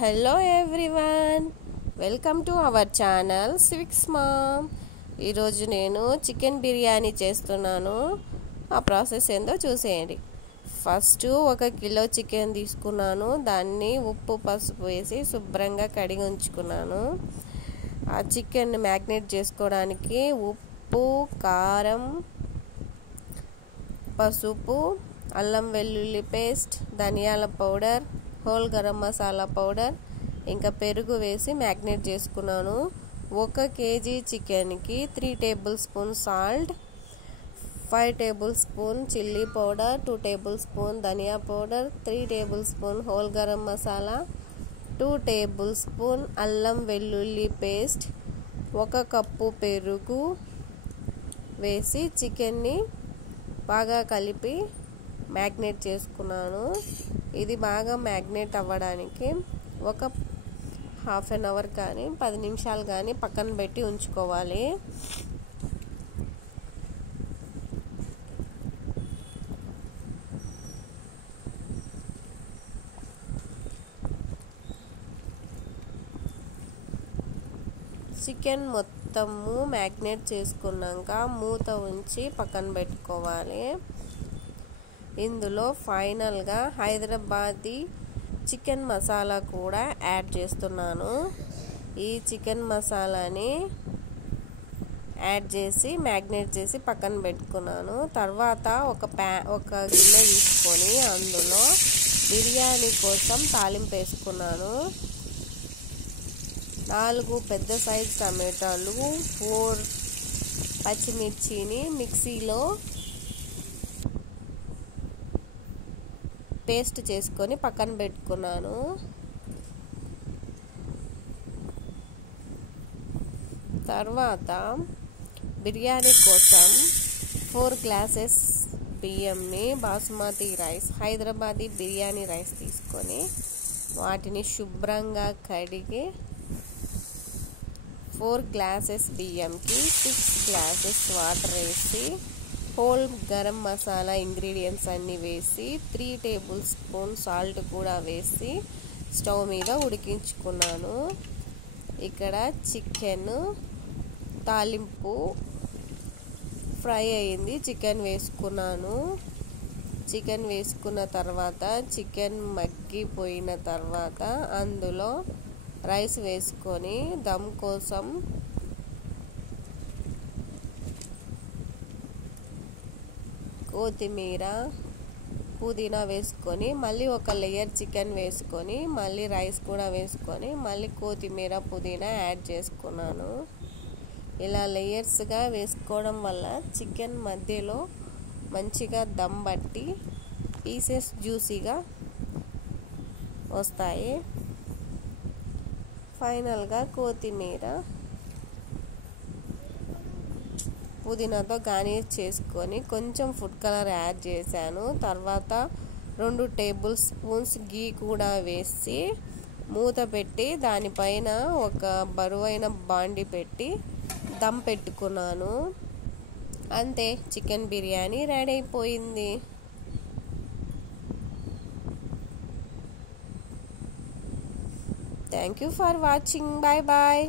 Hello everyone, welcome to our channel Swix mom. ఈరోజు నేను chicken biryani చేస్తున్నాను. ఆ ప్రాసెస్ ఏందో చూసేయండి. ఫస్ట్ 1 కిలో చికెన్ తీసుకున్నాను. దాన్ని ఉప్పు పసుపు వేసి శుభ్రంగా కడిగి ఉంచుకున్నాను. ఆ చికెన్ మ్యాగ్నేట్ చేసుకోవడానికి ఉప్పు, కారం, పసుపు, అల్లం వెల్లుల్లి పేస్ట్, ధనియాల powder, whole garam masala powder, ఇంకా పెరుగు వేసి మ్యాగ్నేట్ చేసుకున్నాను. 1 కేజీ చికెన్కి 3 tablespoon salt, 5 tablespoon chilli powder, 2 tablespoon ధనియా powder, 3 tablespoon whole garam masala, 2 tablespoon అల్లం వెల్లుల్లి పేస్ట్, 1 కప్పు పెరుగు వేసి చికెన్ని బాగా కలిపి మ్యాగ్నేట్ చేసుకున్నాను. ఇది బాగా మ్యాగ్నేట్ అవ్వడానికి ఒక ½ అన్ అవర్ కానీ 10 నిమిషాలు కానీ పక్కన పెట్టి ఉంచుకోవాలి. చికెన్ మొత్తము మ్యాగ్నేట్ చేసుకున్నాక మూత ఉంచి పక్కన పెట్టుకోవాలి. ఇందులో ఫైనల్గా హైదరాబాదీ చికెన్ మసాలా కూడా యాడ్ చేస్తున్నాను. ఈ చికెన్ మసాలాని యాడ్ చేసి మ్యాగ్నేట్ చేసి పక్కన పెట్టుకున్నాను. తర్వాత ఒక గిన్నె తీసుకొని అందులో బిర్యానీ కోసం తాలింపు వేసుకున్నాను. 4 పెద్ద సైజ్ టమాటాలు, 4 పచ్చిమిర్చిని మిక్సీలో పేస్ట్ చేసుకొని పక్కన పెట్టుకున్నాను. తర్వాత బిర్యానీ కోసం 4 గ్లాసెస్ బియ్యంని బాసుమతి రైస్, హైదరాబాదీ బిర్యానీ రైస్ తీసుకొని వాటిని శుభ్రంగా కడిగి 4 గ్లాసెస్ బియ్యంకి 6 గ్లాసెస్ వాటర్ వేసి హోల్ గరం మసాలా ఇంగ్రీడియంట్స్ అన్నీ వేసి 3 టేబుల్ స్పూన్ సాల్ట్ కూడా వేసి స్టవ్ మీద ఉడికించుకున్నాను. ఇక్కడ చికెన్ తాలింపు ఫ్రై అయింది. చికెన్ వేసుకున్నాను. చికెన్ వేసుకున్న తర్వాత చికెన్ మగ్గిపోయిన తర్వాత అందులో రైస్ వేసుకొని దమ్ కోసం కొత్తిమీర, పుదీనా వేసుకొని మళ్ళీ ఒక లేయర్ చికెన్ వేసుకొని మళ్ళీ రైస్ కూడా వేసుకొని మళ్ళీ కొత్తిమీర, పుదీనా యాడ్ చేసుకున్నాను. ఇలా లేయర్స్గా వేసుకోవడం వల్ల చికెన్ మధ్యలో మంచిగా దమ్ బట్టి పీసెస్ జ్యూసీగా వస్తాయి. ఫైనల్గా కొత్తిమీర, పుదీనాతో గార్నిష్ చేసుకొని కొంచెం ఫుడ్ కలర్ యాడ్ చేశాను. తర్వాత 2 టేబుల్ స్పూన్స్ గీ కూడా వేసి మూత పెట్టి దానిపైన ఒక బరువైన బాండి పెట్టి దమ్ పెట్టుకున్నాను. అంతే, చికెన్ బిర్యానీ రెడీ అయిపోయింది. Thank you for watching. Bye bye.